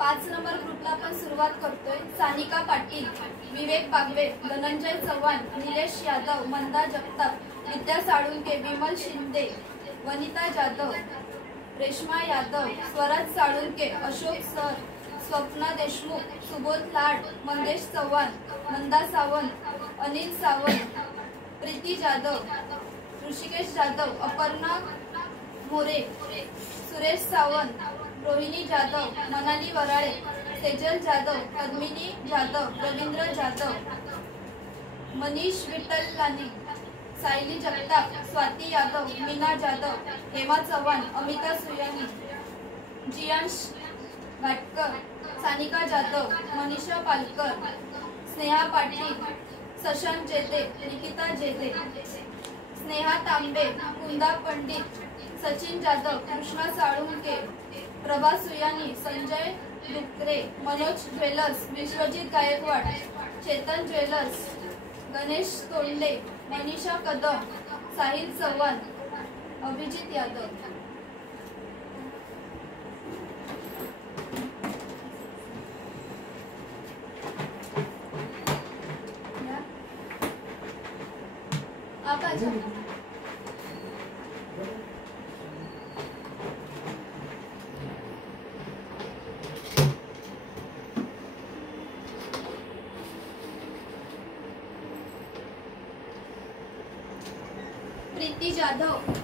5 number ग्रुपला आपण सुरुवात करतोय। सानिका पाटील, विवेक बागवे, धनंजय चव्हाण, निलेश यादव, मंदा जगताप, विद्या साळुंके, विमल शिंदे, वनिता जाधव, रेश्मा यादव, स्वराज साळुंके, अशोक सर, स्वप्ना देशमुख, सुबोध लाड, मंगेश चव्हाण, मंदा सावंत, अनिल सावंत, प्रीती जाधव, ऋषिकेश जाधव, अपर्णा मोरे, सुरेश सावंत, रोहिणी जाधव, मनाली वराळे, सेजल जाधव, पद्मिनी जाधव, रवींद्र जाधव, मनीष विठ्ठल लाने, सायली जगताप, स्वाती यादव, मीना जाधव, हेमा चव्हाण, अमिता सुयानी, जियांश घाटकर, सानिका जाधव, मनीषा पालकर, स्नेहा पाटील, शशांक जेते, निकिता जेते, स्नेहा तांबे, कुंदा पंडित, सचिन जाधव, कृष्णा साळुंके, प्रभा सुयानी, संजय डुकरे, मनोज ज्वेलर्स, विश्वजित गायकवाड, चेतन ज्वेलर्स, गणेश तोंडे, मनीषा कदम, साहिल चव्हाण, अभिजित यादव। आप आ जाओ। प्रीति जाधव,